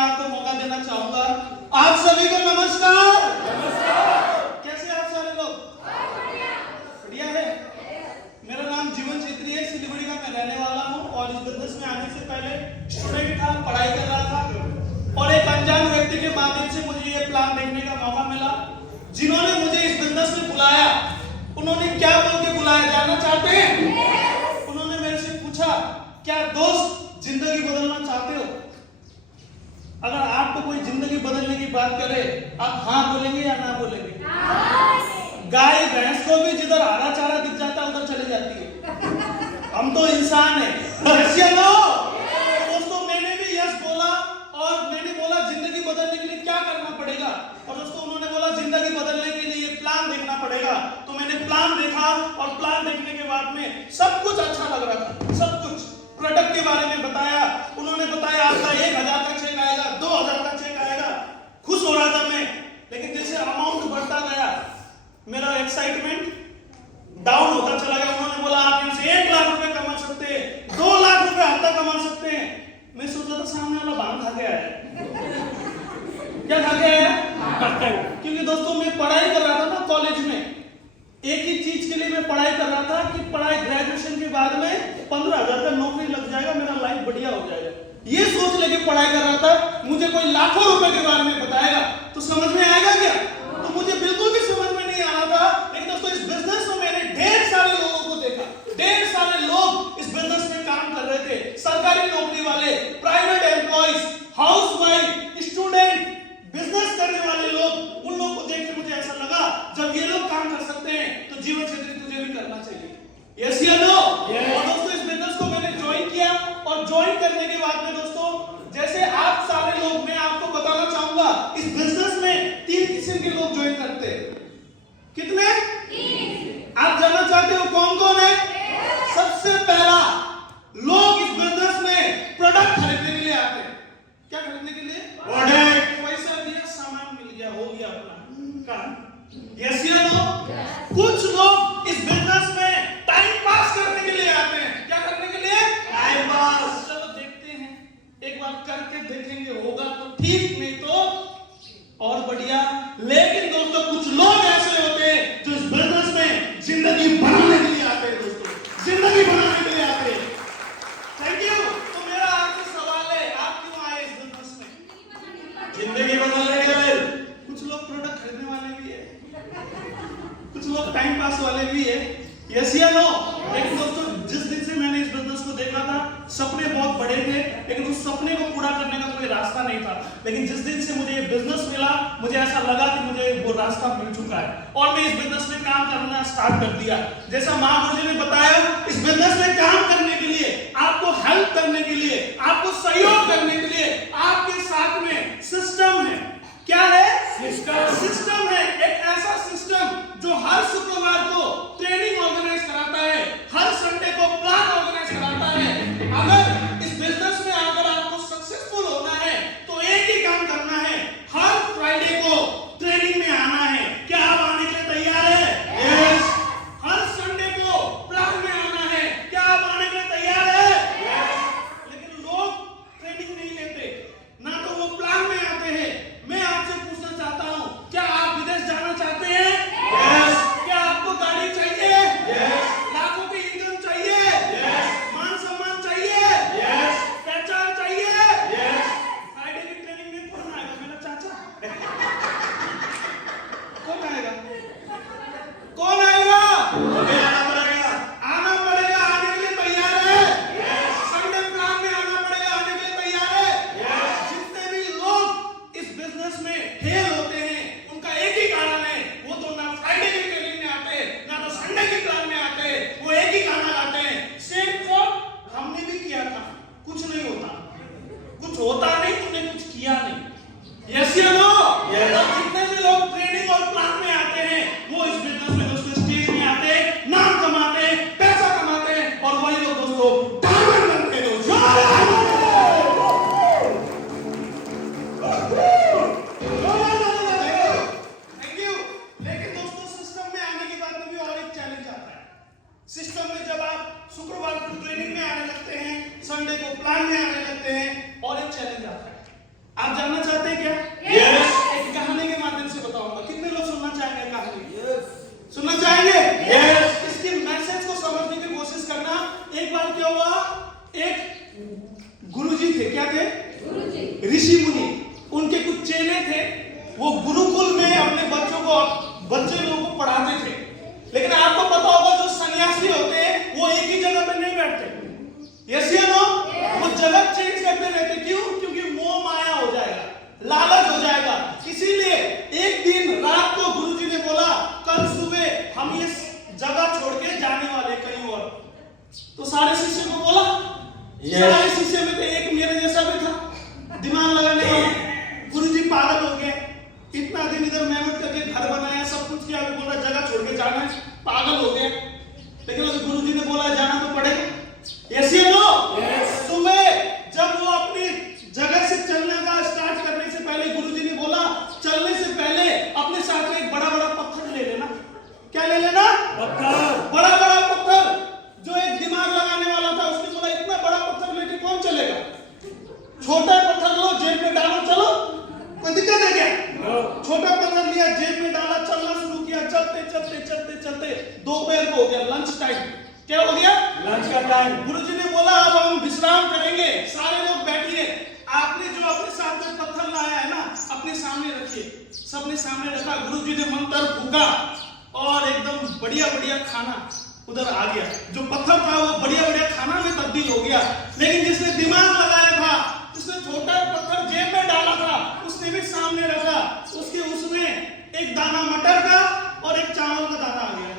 आपको मौका देना चाहूंगा। आप सभी को नमस्कार। कैसे आप सारे लोग? बढ़िया है। मेरा नाम जीवन छेत्री है, सिलीगुड़ी का मैं रहने वाला हूँ और इस बिजनेस में आने से पहले स्टूडेंट था, पढ़ाई कर रहा था और एक अनजान व्यक्ति के माध्यम से मुझे ये प्लान देखने का मौका मिला। जिन्होंने मुझे इस बिजनेस में बुलाया, उन्होंने क्या बोल के बुलाया जानना चाहते हैं? उन्होंने मेरे से पूछा, क्या दोस्त जिंदगी बदलना चाहते हो? अगर आपको कोई जिंदगी बदलने की बात करे, आप हाँ बोलेंगे या ना बोलेंगे? गाय भैंस को भी जिधर हरा चारा दिख जाता है उधर चली जाती है। हम तो इंसान है। दोस्तों मैंने भी यस बोला और मैंने बोला जिंदगी बदलने के लिए क्या करना पड़ेगा, और दोस्तों उन्होंने बोला जिंदगी बदलने के लिए ये प्लान देखना पड़ेगा। तो मैंने प्लान देखा और प्लान देखने के बाद में सब कुछ अच्छा लग रहा था। सब कुछ प्रोडक्ट के बारे में बताया, उन्होंने बताया आपका 1000 का चेक आएगा, 2000 का चेक आएगा। खुश हो रहा था मैं, लेकिन जैसे अमाउंट बढ़ता गया मेरा एक्साइटमेंट डाउन होता चला गया। उन्होंने बोला आप यहाँ से 1 लाख रुपए कमा सकते हैं, 2 लाख रुपए हफ्ता कमा सकते हैं। मैं सोचा था सामने वाला भांग खा के आया। क्या खा के आया? क्योंकि दोस्तों मैं पढ़ाई कर रहा था ना कॉलेज में, एक ही चीज के लिए मैं पढ़ाई कर रहा था कि पढ़ाई ग्रेजुएशन के बाद में 15,000 का नौकरी लग जाएगा, मेरा लाइफ बढ़िया हो जाएगा। ये सोच लेके पढ़ाई कर रहा था। मुझे कोई लाखों रुपए के बारे में बताएगा तो समझ में आएगा क्या? तो मुझे बिल्कुल भी समझ में नहीं आ रहा था। लेकिन दोस्तों इस बिजनेस में मैंने ढेर सारे लोगों को देखा, ढेर सारे लोग इस बिजनेस में काम कर रहे थे। सरकारी नौकरी वाले, private employees, housewife, student, business करने वाले लोग, उन लोगों को देख के मुझे ऐसा लगा जब ये लोग काम कर सकते हैं तो जीवन छेत्री तुझे भी करना चाहिए। यस या नो? और दोस्तों इस बिजनेस को मैंने ज्वाइन किया और ज्वाइन करने के बाद में दोस्तों जैसे आप सारे लोग, मैं आपको बताना चाहूंगा इस बिजनेस में 3 किस्म के लोग ज्वाइन करते हैं। कितने? 3। आप जानना चाहते हो कौन कौन है? सबसे पहला, लोग इस बिजनेस में प्रोडक्ट खरीदने के लिए आते हैं। क्या खरीदने के लिए? प्रोडक्ट। पैसा दिया, सामान मिल गया, हो गया अपना काम। यस या नो? कुछ लोग इस बिजनेस में टाइम पास करने के लिए आते हैं। क्या करने के लिए? Time pass. चलो देखते हैं, एक बार करके देखेंगे, होगा तो ठीक, नहीं तो और बढ़िया। लेकिन दोस्तों कुछ लोग ऐसे होते हैं जो इस बिजनेस में जिंदगी बनाने के लिए आते हैं। दोस्तों जिंदगी बनाने के लिए आते हैं। Thank you. तो मेरा आपसे सवाल है, आप क्यों आए इस बिजनेस में? जिंदगी बदलने के लिए। कुछ लोग प्रोडक्ट खरीदने वाले भी है, कुछ लोग टाइम पास वाले भी है। यस या नो? लेकिन दोस्तों जिस दिन से मैंने इस बिजनेस को देखा था, सपने बहुत बड़े थे लेकिन उस सपने को पूरा करने का कोई रास्ता नहीं था। लेकिन जिस दिन से मुझे ये बिजनेस मिला, मुझे ऐसा लगा कि मुझे वो रास्ता मिल चुका है और मैं इस बिजनेस में काम करना स्टार्ट कर दिया। जैसा महागुरु जी ने बताया, इस बिजनेस में काम करने के लिए, आपको हेल्प करने के लिए, आपको सहयोग करने के लिए आपके साथ में सिस्टम है। क्या है? सिस्टम है। एक ऐसा सिस्टम जो हर शुक्रवार को ट्रेनिंग ऑर्गेनाइज कराता है, हर संडे को प्लान ऑर्गेनाइज कराता है। अगर इस बिजनेस में अगर आपको सक्सेसफुल होना है तो एक ही काम करना है, हर फ्राइडे को ट्रेनिंग में आना है। क्या आप आने के लिए तैयार है? यस। हर संडे को प्लान में आना है। क्या आप आने के लिए तैयार है? यस। आप जानना चाहते हैं क्या? Yes. एक कहानी के माध्यम से बताऊंगा। कितने लोग सुनना चाहेंगे कहानी? सुनना चाहेंगे? Yes. इसकी मैसेज को समझने की कोशिश करना। एक बार क्या हुआ, एक गुरुजी थे, क्या थे? ऋषि मुनि। उनके कुछ चेले थे, वो गुरुकुल में अपने बच्चे लोगों को पढ़ाते थे। लेकिन आपको पता होगा जो सन्यासी होते हैं वो एक ही जगह पे नहीं बैठते। यस या नो? वो जगह चेंज करते रहते। क्यों? क्योंकि मोह माया हो जाएगा, लालच हो जाएगा। इसीलिए एक दिन रात को गुरुजी ने बोला कल सुबह हम इस जगह छोड़ के जाने वाले कहीं और। तो सारे शिष्य को बोला, सारे शिष्य में तो एक मेरे जैसा भी था, दिमाग लगाने वाला। गुरुजी पागल हो गए, इतना दिन इधर मेहनत करके घर बनाया, सब कुछ किया, अभी बोला जगह छोड़ के जाना है, पागल हो गए। लेकिन उस गुरुजी ने बोला जाना तो पड़ेगा। यस या नो? सुबह जब वो अपनी जगह से चलने का स्टार्ट करने से पहले गुरुजी ने बोला चलने से पहले अपने साथ में एक बड़ा बड़ा पत्थर ले लेना। क्या ले लेना? पत्थर। बड़ा बड़ा पत्थर। जो एक दिमाग लगाने वाला था उसने बोला इतना बड़ा पत्थर लेके कौन चलेगा? छोटा पत्थर लो, जेब में डालो, चलो, कोई दिक्कत है क्या? छोटा पत्थर लिया, जेब में डाला, चलना शुरू किया। चलते चलते चलते चलते दोपहर को हो गया, लंच टाइम। क्या हो गया? लंच का टाइम। गुरुजी ने बोला अब हम विश्राम करेंगे, सारे लोग बैठिए। आपने जो अपने साथ में पत्थर लाया है ना, अपने सामने रखिए। सबने सामने रखा। गुरुजी ने मंत्र फूका और एकदम बढ़िया बढ़िया खाना उधर आ गया। जो पत्थर था वो बढ़िया बढ़िया खाना में तब्दील हो गया। लेकिन जिसने दिमाग लगाया था, जिसने छोटा पत्थर जेब में डाला था, उसने भी सामने रखा। उसमें एक दाना मटर का और एक चावल का दाना आ गया।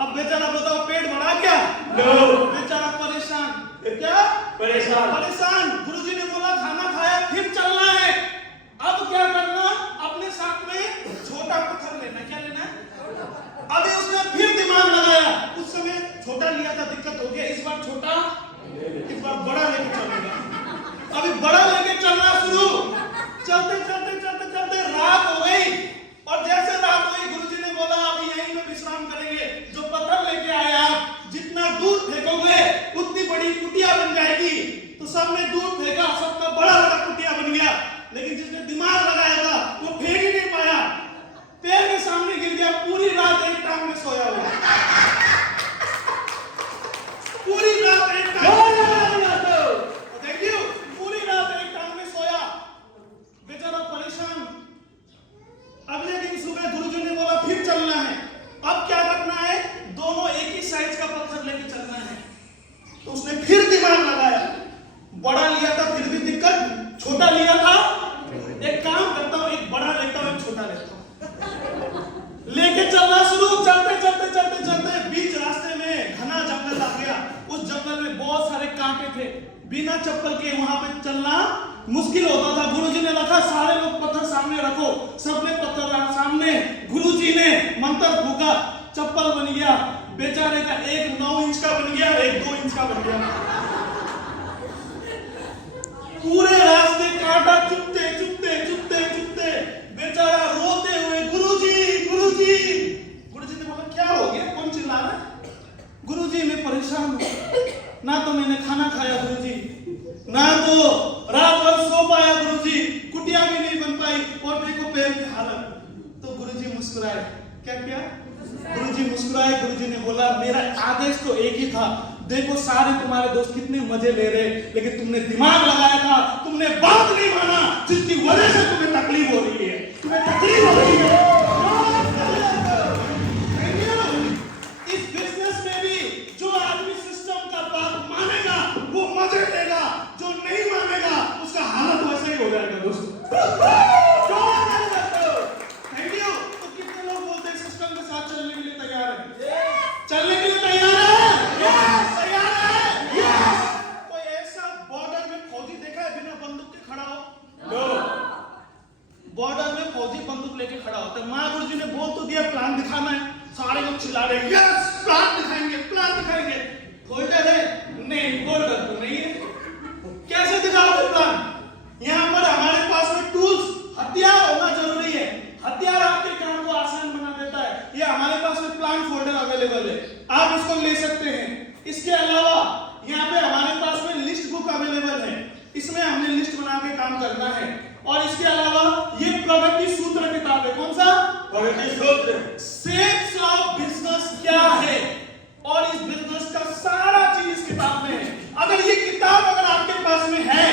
अब बेचारा बताओ पेट भरा क्या? बेचारा परेशान। क्या? परेशान। गुरुजी ने बोला खाना खाया, फिर चलना है। अब क्या करना? अपने साथ में छोटा पत्थर लेना। क्या लेना है? अभी उसने फिर दिमाग लगाया। उस समय छोटा लिया था, दिक्कत हो गया। इस बार छोटा, इस बार बड़ा लेके चलेगा। अभी बड़ा लेके चलना शुरू। चलते चलते चलते चलते रात हो गई। और जैसे रात हुई गुरुजी ने बोला अभी यहीं में विश्राम करेंगे। जो पत्थर लेके आए आप, जितना दूर फेंकोगे उतनी बड़ी कुटिया बन जाएगी। तो सबने दूर फेंका, सबका बड़ा बड़ा कुटिया बन गया। लेकिन जिसने दिमाग लगाया था वो फेंक ही नहीं पाया, पैर के सामने गिर गया। पूरी रात एक टांग में सोया हुआ। पूरी रात एक टांग में सोया। बेचारा परेशान। अगले दिन सुबह गुरुजी ने बोला फिर चलना है। अब क्या करना है? दोनों एक ही साइज का पत्थर लेके चलना है। तो उसने फिर दिमाग लगाया। बड़ा लिया था फिर भी दिक्कत, छोटा लिया था। एक काम करता हूं, एक बड़ा लेता हूं, एक छोटा लेता हूं। लेके चलना शुरू। चलते चलते चलते चलते बीच रास्ते में घना जंगल आ गया। उस जंगल में बहुत सारे कांटे थे। बिना चप्पल के वहां पे चलना मुश्किल होता था। गुरुजी ने रखा सारे लोग पत्थर सामने रखो। सबने पत्थर रखा सामने। गुरुजी ने मंत्र फूका, चप्पल बन गया। बेचारे का एक 9 इंच का बन गया, एक 2 इंच का बन गया। पूरे रास्ते कांटा चुपते चुपते चुपते चुपते बेचारा रोते हुए गुरुजी गुरुजी। गुरुजी ने बोला क्या हो गया, कौन चिल्ला रहा है? गुरुजी मैं परेशान हूं, ना तो मैंने खाना खाया गुरुजी, ना तो रात भर सो पाया गुरुजी, कुटिया भी नहीं बन पाई और देखो पैर की हालत। तो गुरुजी मुस्कुराए। क्या किया? गुरुजी मुस्कुराए। गुरुजी ने बोला मेरा आदेश तो एक ही था, देखो सारे तुम्हारे दोस्त कितने मजे ले रहे, लेकिन तुमने दिमाग लगाया था, तुमने बात नहीं माना, जिसकी वजह से तुम्हें तकलीफ हो रही है। तुम्हें तकलीफ हो रही है। इस बिजनेस में भी जो आदमी सिस्टम का बात मानेगा वो मजे लेगा, जो नहीं मानेगा उसका हालत वैसा ही हो जाएगा दोस्तों। Thank you. तो कितने लोग बोलते हैं सिस्टम के साथ चलने के लिए तैयार है? चलने के लिए तैयार है? तैयार है? कोई ऐसा बॉर्डर में फौजी देखा है बिना बंदूक के खड़ा हो? बॉर्डर में फौजी बंदूक लेके खड़ा होता है। माँ गुरुजी ने बोल तो दिया प्लान दिखाना है, सारे लोग चिल्ला रहे हैं यस प्लान दिखाएंगे, प्लान दिखाएंगे। होल्डर है? नहीं, होल्डर तो नहीं है। कैसे दिखाओगे प्लान? यहाँ पर हमारे पास में टूल्स, हथियार होना जरूरी है। हथियार आपके काम को आसान बना देता है। ये हमारे पास में प्लान फोल्डर अवेलेबल है, आप इसको ले सकते हैं। इसके अलावा यहाँ पे हमारे पास में लिस्ट बुक अवेलेबल है। इसमें हमने लिस्ट बना के काम करना है। और इसके अलावा ये प्रगति सूत्र किताब है। कौन सा? प्रगति सूत्र। सेल्स ऑफ बिजनेस क्या है और इस बिजनेस का सारा चीज इस किताब में है। अगर ये किताब अगर आपके पास में है,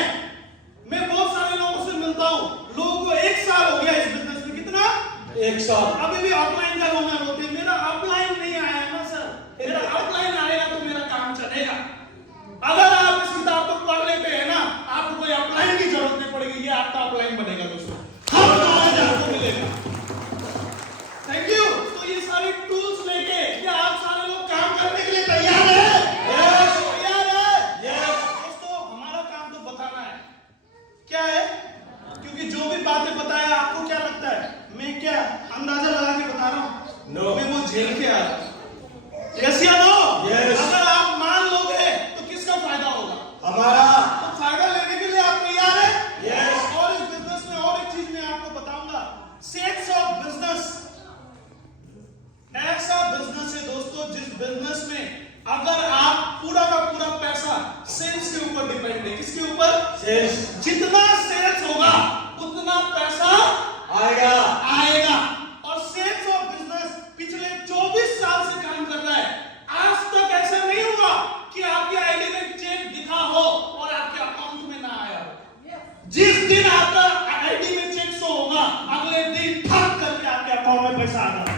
मैं बहुत सारे लोगों से मिलता हूं, लोगों को 1 साल हो गया इस बिजनेस में। कितना? 1 साल। अभी भी ऑफलाइन का रोना रोते हैं, मेरा ऑफलाइन नहीं आया ना सर, मेरा ऑफलाइन आएगा तो मेरा काम चलेगा। अगर आप इस किताब को पढ़ लेते हैं ना, आपको कोई ऑफलाइन की जरूरत नहीं पड़ेगी, ये आपका ऑफलाइन बनेगा दोस्तों, हर नॉलेज आपको मिलेगा। Thank you. तो ये सारे टूल्स लेके क्या आप सारे लोग काम करने के लिए तैयार हैं? यस। तैयार है? यस। दोस्तों हमारा काम तो बताना है क्या है, क्योंकि जो भी बातें बताया आपको क्या लगता है मैं क्या अंदाजा लगा के बता रहा हूँ? नो। मैं वो झेल के आ रहा हूँ। यस या नो? यस। अगर आप मान लोगे तो किसका फायदा होगा? हमारा। तो फायदा लेने के लिए आप तैयार हैं? यस। और इस बिजनेस में और एक चीज मैं आपको बताऊंगा, सेल्स ऑफ बिजनेस ऐसा बिजनेस है दोस्तों जिस बिजनेस में अगर आप पूरा का पूरा पैसा सेल्स के ऊपर डिपेंड है। किसके ऊपर? सेल्स। जितना सेल्स होगा उतना पैसा आएगा। आएगा। और सेल्स ऑफ बिजनेस पिछले 24 साल से काम कर रहा है। आज तक ऐसा नहीं हुआ कि आपकी आईडी में चेक दिखा हो और आपके अकाउंट में ना आया हो। जिस दिन आपका आईडी में चेक शो होगा, अगले दिन ठक करके आपके अकाउंट में पैसा आ जाएगा।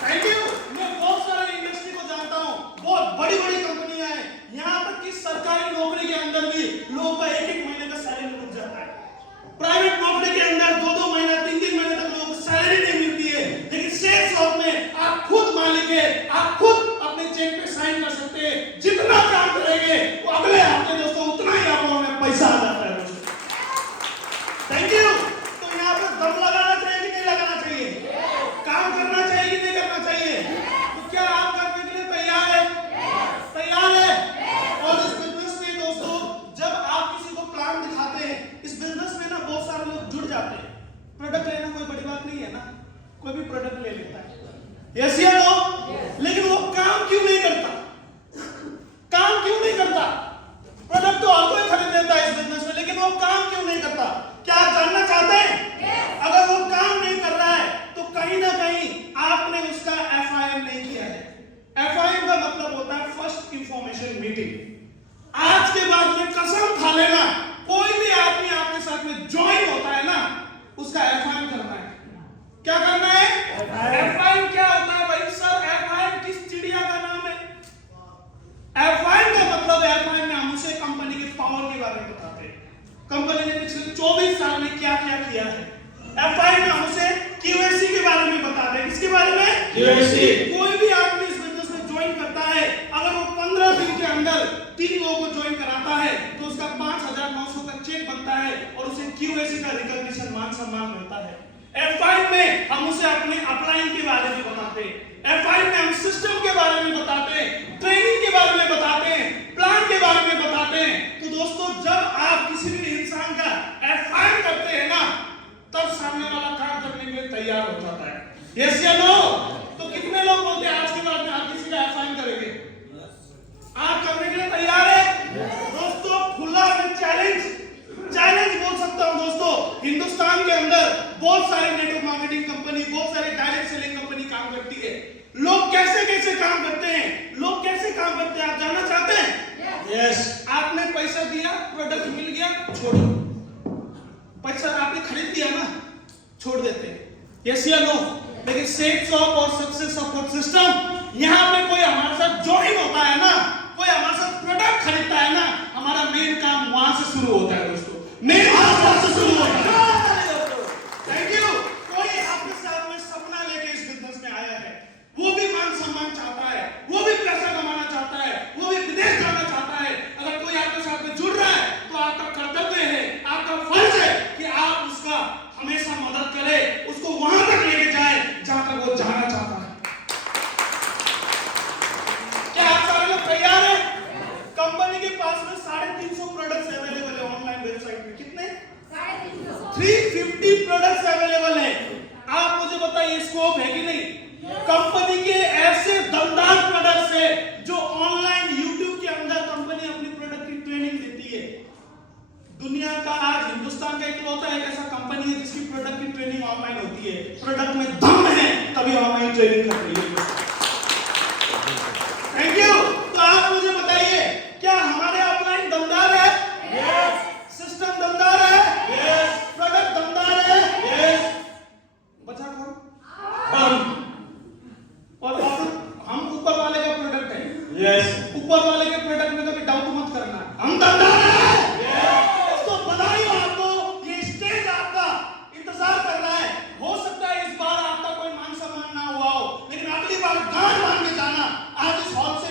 Thank you. मैं बहुत सारे इंडस्ट्री को जानता हूं, बहुत बड़ी बड़ी कंपनियां हैं, यहां तक कि सरकारी नौकरी के अंदर भी लोगों का 1-1 महीने का सैलरी रुक जाता है। प्राइवेट नौकरी के अंदर 2-2 महीना 3-3 महीने तक लोगों को सैलरी नहीं मिलती है। लेकिन सेल्स ऑफ में आप खुद मालिक है, आप खुद अपने चेक पे साइन कर सकते हैं। जितना काम करेंगे वो अगले हफ्ते दोस्तों उतना ही अकाउंट में पैसा आ जाता है दोस्तों। Thank you. तो यहाँ पे दम लगाना चाहिए कि नहीं लगाना चाहिए? काम करना चाहिए कि नहीं करना चाहिए? तो क्या आप करने के लिए तैयार है? तैयार है? और इस बिजनेस में दोस्तों जब आप किसी को प्लान दिखाते हैं, इस बिजनेस में ना बहुत सारे लोग जुड़ जाते हैं। प्रोडक्ट लेना कोई बड़ी बात नहीं है ना, कोई भी प्रोडक्ट ले लेता है। यस या नो? लेकिन वो काम क्यों नहीं करता? काम क्यों नहीं करता? प्रोडक्ट तो हर कोई खरीद लेता है इस बिजनेस में, लेकिन वो काम क्यों नहीं करता? क्या आप जानना चाहते हैं? अगर वो काम नहीं कर रहा है तो कहीं ना कहीं आपने उसका एफआईएम नहीं किया है। एफआईएम का मतलब होता है फर्स्ट इंफॉर्मेशन मीटिंग। आज के बाद में कसम खा लेना, कोई भी आदमी आपके साथ में ज्वाइन होता है ना, उसका एफआईएम करना है। क्या करना है? एफआईएम क्या होता है भाई? सर एफआईएम किस चिड़िया का नाम है? एफआईएम का मतलब एफआईएम में हम उसे कंपनी के पावर के बारे में बताते हैं, कंपनी ने पिछले 24 साल में क्या क्या किया है। एफआईएम में हम उसे क्यूएसी के बारे में बताते हैं। किसके बारे में? क्यूएसी। कोई भी आदमी इस बिजनेस में ज्वाइन करता है, अगर वो 15 दिन के अंदर 3 लोगों को ज्वाइन कराता है तो उसका 5,900 का चेक बनता है और उसे क्यूएसी का रिकॉग्निशन मान सम्मान मिलता है। एफआईएम में हम उसे अपने अपलाइन के बारे में बताते हैं, एफआईएम में हम सिस्टम के बारे में बताते हैं, ट्रेनिंग के बारे में बताते हैं, प्लान के बारे में बताते हैं। तो दोस्तों जब आप किसी भी इंसान का एफआईएम करते हैं ना, तब सामने वाला काम करने के लिए तैयार हो जाता है। यस या नो? तो कितने लोग बोलते हैं आज के बाद में आप किसी का एफआईएम करेंगे? आप करने के लिए तैयार है? दोस्तों खुला मैं चैलेंज बोल सकता हूं दोस्तों, हिंदुस्तान के अंदर बहुत सारे नेटवर्क मार्केटिंग कंपनी, बहुत सारे डायरेक्ट सेलिंग कंपनी काम करती है। लोग कैसे कैसे काम करते हैं, लोग कैसे काम करते हैं आप जानना चाहते हैं? यस। आपने पैसा दिया, प्रोडक्ट मिल गया, छोड़ो। पैसा आपने खरीद दिया ना, छोड़ देते हैं। यस या नो? लेकिन सेल्स ऑफ और सक्सेस सपोर्ट सिस्टम, यहां पे कोई हमारे साथ ज्वाइन होता है ना, कोई हमारे साथ प्रोडक्ट खरीदता है ना, हमारा मेन काम वहां से शुरू होता है दोस्तों, मेन काम वहां से शुरू होता है। Thank you. कोई आपके साथ में सपना लेके इस बिजनेस में आया है, वो भी मान सम्मान चाहता है, वो भी पैसा कमाना चाहता है, वो भी विदेश जाना चाहता है। अगर कोई आपके साथ में जुड़ रहा है तो आपका कर्तव्य है, आपका फर्ज है कि आप उसका हमेशा मदद करें, उसको वहां तक लेके जाए जहां तक वो जाना चाहता है। क्या आप सारे लोग तैयार हैं? कंपनी के पास में 350 प्रोडक्ट्स अवेलेबल है ऑनलाइन वेबसाइट में। कितने? 350 प्रोडक्ट्स अवेलेबल है। आप मुझे बताइए स्कोप है कि नहीं? कंपनी के ऐसे दमदार प्रोडक्ट्स है जो ऑनलाइन YouTube के अंदर कंपनी अपनी प्रोडक्ट की ट्रेनिंग देती है। तभी ऑनलाइन ट्रेनिंग कर रही है। Thank you. तो आप मुझे बताइए, क्या हमारे ऑफलाइन दमदार है? Yes. सिस्टम दमदार है? Yes. प्रोडक्ट दमदार है? Yes. बचा कौन? हम. और हम ऊपर वाले का प्रोडक्ट है। Yes. ऊपर वाले के प्रोडक्ट में कभी डाउट मत करना, हम दमदार हैं। तो बधाई हो आपको, ये स्टेज आपका इंतजार कर रहा है। हो सकता है इस बार आपका कोई मान सम्मान ना हुआ हो, लेकिन अगली बार गांठ बांध के जाना। आज इस हॉल से